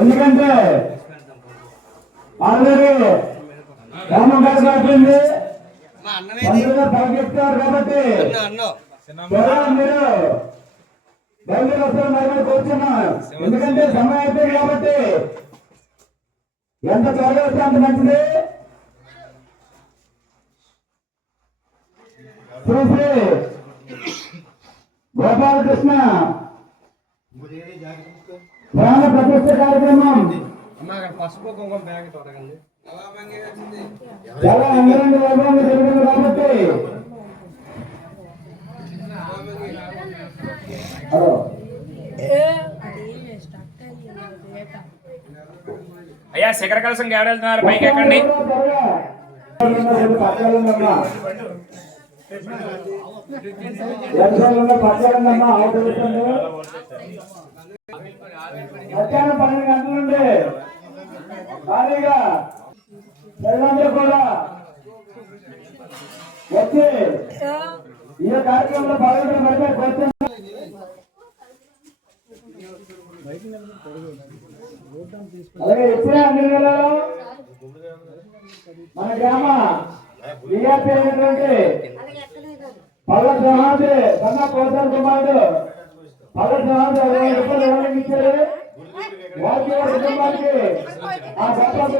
ఎందుకంటే ఆల్రెడీ రామం గారు కాబట్టి చెప్తారు కాబట్టి మీరు బయలుదేరి వస్తారు కూర్చున్నాం. ఎందుకంటే సమయం అయిపోయింది కాబట్టి ఎంత త్వరగా వస్తే అంత మంచిది. శ్రీ శ్రీ గోపాలకృష్ణ ప్రాణ ప్రతిష్ట కార్యక్రమం చాలా అంగరంగ వైభవంగా జరిగింది కాబట్టి అయ్యా శిఖర కలసం ఎవరెళ్తున్నారు? పైకి ఎక్కండి. మధ్యాహ్నం 12 గంటల నుండి భారీగా ప్రజలందరూ కూడా వచ్చి ఈ కార్యక్రమంలో పాల్గొనడం అలాగే ఇప్పుడే అన్ని నెలలో మన గ్రామ విఆర్పీ అయినటువంటి పల్ల సింహాద్రి కన్న కోసారి కుమారుడు పల్ల సింహాద్రి 20 రూపాయలు ఇచ్చారు. వారికి కుటుంబానికి ఆ